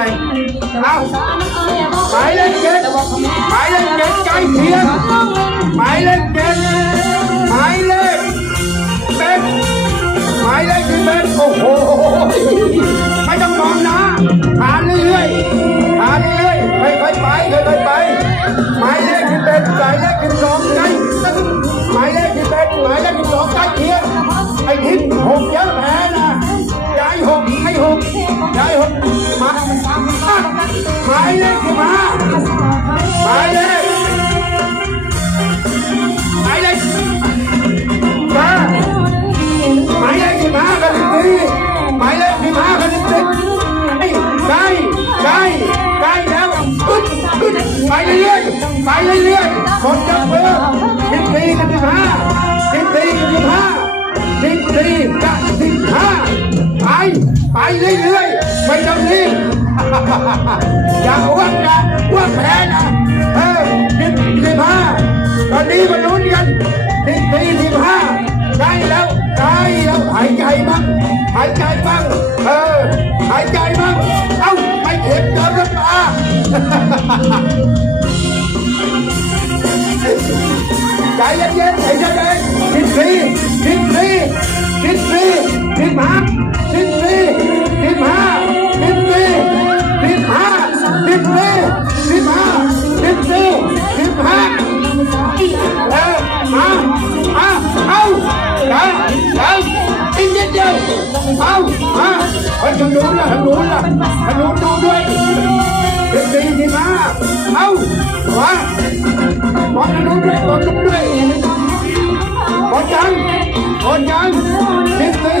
อยเอาหมายเลขเจ็ดหมายเลขเจ็ดใจเคียงหมายเลขเจ็ดหมายเลขเป็นหมายเลขที่เป็นโอ้โหไม่ต้องมองนะผ่านเรื่อยๆผ่านเรื่อยๆค่อยๆไปค่อยๆไปหมายเลขที่เป็นหมายเลขที่สองใจ หกย้ายหกมาหมายเลขมาหมายเลขหมายเลขมาหมายเลขมากันดีหมายเลขมากันดีใกล้ใกล้ใกล้แล้วอึดอึดไปเรื่อยๆไปเรื่อยๆคนจับมือสิบสี่กับสิบห้าสิบสี่กับสิบห้าสิบสี่กับสิบห้าไป ไปเรื่อยๆไม่ต้องรีบอย่าอ้วนนะอ้วนแพ้นะเออสิบสิบห้าตอนนี้มาลุ้นกันสิบสี่สิบห้าได้แล้วได้แล้วหายใจบ้างหายใจบ้างเออหายใจบ้างเอ้าไม่เข็ดเดินรถมาใจเย็นๆใจเย็นๆสิบสี่สิบสี่สิบสี่สิบห้า สิบสี่สิบห้าสิบสี่สิบห้าสิบสี่สิบห้าสิบสี่สิบห้าเออมามาเอาเอาเอาอีกนิดเดียวเอามาเฮ้ยทางนู้นละทางนู้นละทางนู้นดูด้วยสิบสี่สิบห้าเอาวะบอลนู้นด้วยบอลนู้นด้วยบอลยังบอลยังสิบสี่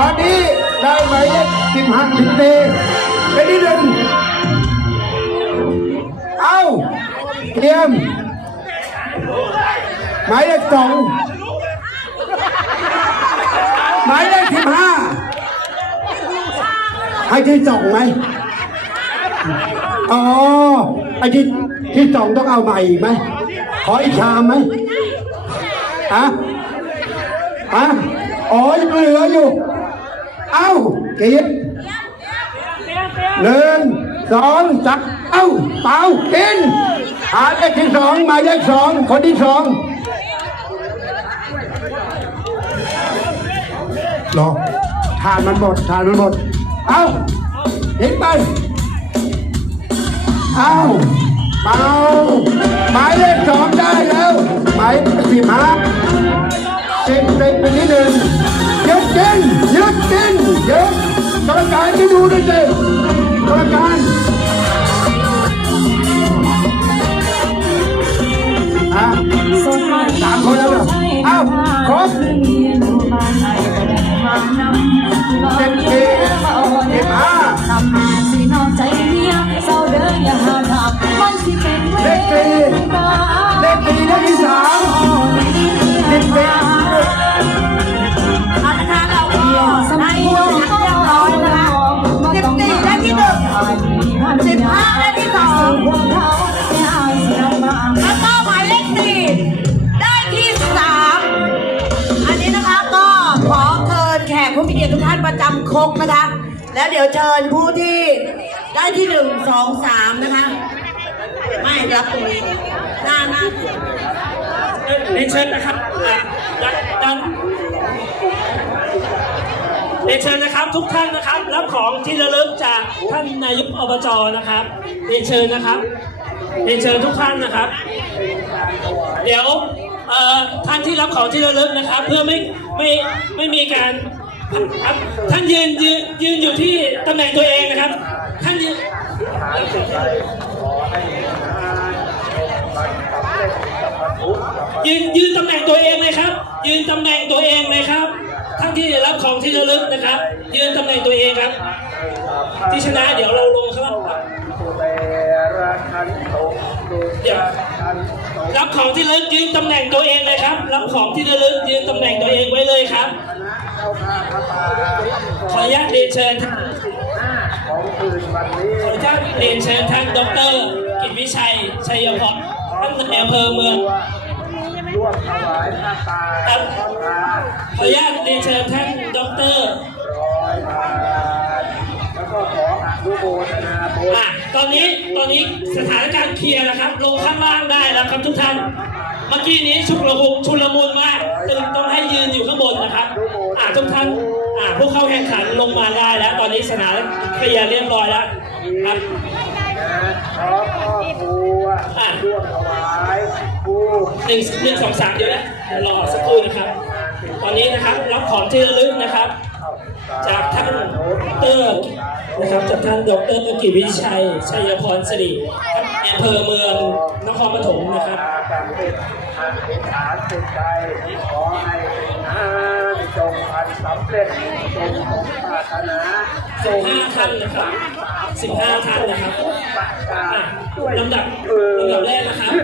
ตอนนี้ได้หมายเลขสิบห้าสิบสี่เป็นที่หนึ่งเอาเตรียมหมายเลขสองหมายเลขสิบห้าให้ที่สองไหมอ๋อไอ้ที่ที่สองต้องเอาใหม่อีกไหมขออีกชามไหมฮะฮะอ๋อยังเหลืออยู่ เอ้าเกียรติหนึ่งสองสามเอ้าเป่ากินหาเลขที่สองมาเลขสองคนที่สองรอทานมันหมดทานมันหมด เอ้าเห็นไปเอ้าเป่าหมายเลขสองได้แล้วหมายสิบห้าสิบเป็นเป็นที่หนึ่ง ยึดกินยึดกินยึดกรรมการไม่ดูด้วยสิกรรมการอะสามคนแล้วเหรออ้าครบสิบสี่สิบ ครกนะคะ แล้วเดี๋ยวเชิญผู้ที่ได้ที่หนึ่งสองสามนะคะ ไม่รับตรงนี้หน้าหน้าเรียนเชิญนะครับด้านเรียนเชิญนะครับทุกท่านนะครับ รับของที่ระลึกจากท่านนายกอบจนะครับเรียนเชิญนะครับเรียนเชิญทุกท่านนะครับ เดี๋ยวท่านที่รับของที่ระลึกนะครับ เพื่อไม่ไม่ไม่มีการ ท่านยืนยืนยืนอยู่ที่ตำแหน่งตัวเองนะครับ ท่านยืนยืนยืนตำแหน่งตัวเองเลยครับ ยืนตำแหน่งตัวเองเลยครับท่านที่ได้รับของที่ระลึกนะครับ ยืนตำแหน่งตัวเองครับ ที่ชนะเดี๋ยวเราลงข้างล่างครับรับของที่ระลึกยืนตำแหน่งตัวเองเลยครับ รับของที่ระลึกยืนตำแหน่งตัวเองไว้เลยครับ ขออนุญาตเรียนเชิญท่านของคืนวันนี้ขออนุญาตเรียนเชิญท่านดรกิตวิชัย ชัยพรท่านในอำเภอเมืองร่วมถวายผ้าป่าครับทอดผ้าขออนุญาตเรียนเชิญท่านดรร้อยบาทแล้วก็ขออนุโมทนาบุญอะตอนนี้ตอนนี้สถานการณ์เคลียร์แล้วครับ ลงข้างล่างได้แล้วครับทุกท่าน เมื่อกี้นี้ชุลมุนชุลมุนมากตึงต้องให้ยืนอยู่ข้างบนนะครับอะ ทุกท่านอะผู้เข้าแข่งขันลงมาได้แล้ว ตอนนี้สนามเคลียร์เรียบร้อยแล้วครับครับครูหนึ่งหนึ่งสองสามเดี๋ยวนะเดี๋ยวรอสักครู่นะครับ ตอนนี้นะครับรับของที่ระลึกนะครับ จากท่านดรนะครับจากท่านดรกิติวิชัย ชัยพรสิริท่านอำเภอเมืองนครปฐมนะครับ จิตใจขอให้งานจงพันสำเร็จจงสมปรารถนาจง15ท่านนะครับ15ท่านนะครับประกาด้วยลำดับลำดับแรกนะครับ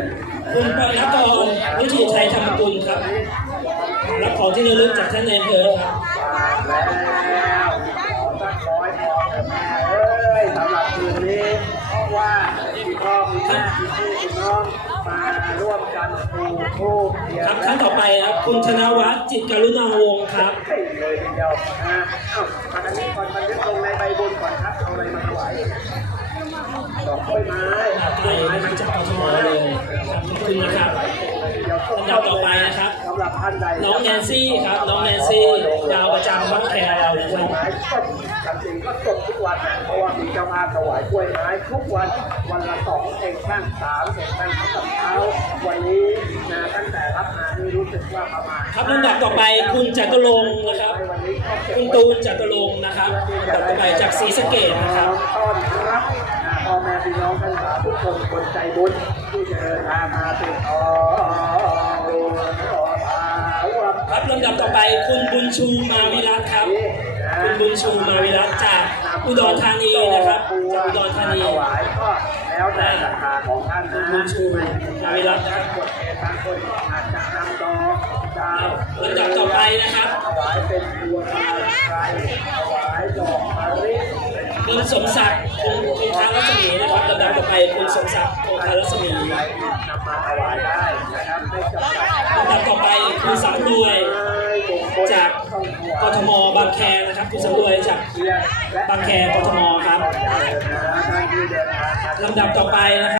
คุณปนักรวิจิตรชัยธรรมกุลครับรับของที่ระลึกจากท่านนอำเภอครับแล้วขอสักร้อยพอเถอะแม่เอ้ยสำหรับคืนนี้เพราะว่าพี่พ่อพี่แม่พี่พี่พี่น้อง มาร่วมกันปลูกทูบเทียคนรับท่านต่อไปครับคุณธนวัฒน์จิตกรุณาวงศ์ครับให้เลยทีเดียวนะเอ้ามาทางนี้ก่อนมันยึดลงในใบบุญก่อนครับเอาอะไรมาถวายดอกกล้วยไม้ไปมาจากกทมเลยครับขอบคุณนะครับ ลำดับต่อไปนะครับสำหรับท่านใดน้องแนนซี่ครับน้องแนนซี่ดาวประจำวัดแคร์เรากล้วยไม้ก็จริงๆก็จบทุกวันนะเพราะว่ามีเจ้าภาพถวายกล้วยไม้ทุกวันวันละสองเองข้างสามเองข้างทั้งกับเช้าวันนี้นะตั้งแต่รับมานี่รู้สึกว่าประมาณครับลำดับต่อไปคุณจตุรงค์นะครับวันนี้ก็เก็บคุณตูนจตุรงค์นะครับลำดับต่อไปจากศรีสะเกษนะครับต้อนรับ พ่อแม่พี่น้องท่านสาธุชนคนใจบุญที่จะเดินทางมาติดต่อต่อทางว่าครับลำดับต่อไปคุณบุญชูมาวิรัตครับ คุณบุญชูมาวิรัตจากอุดรธานีนะครับจากอุดรธานีถวายก็แล้วแต่ศรัทธาของท่านนะบุญชูมาวิรัตครับกดเองบางคนอาจจะนำดอดาวลำดับต่อไปนะครับถวายเป็นตัวมาไทรถวายดอกมะลิ คุณสมศักดิ์คุณคุณทางรัศมีนะครับลำดับต่อไปคุณสมศักดิ์คุณทางรัศมีนำมาถวายได้นะครับลำดับต่อไปคุณสำรวยจากกทมบางแคนะครับคุณสำรวยจากบางแคกทมครับลำดับต่อไปนะครับ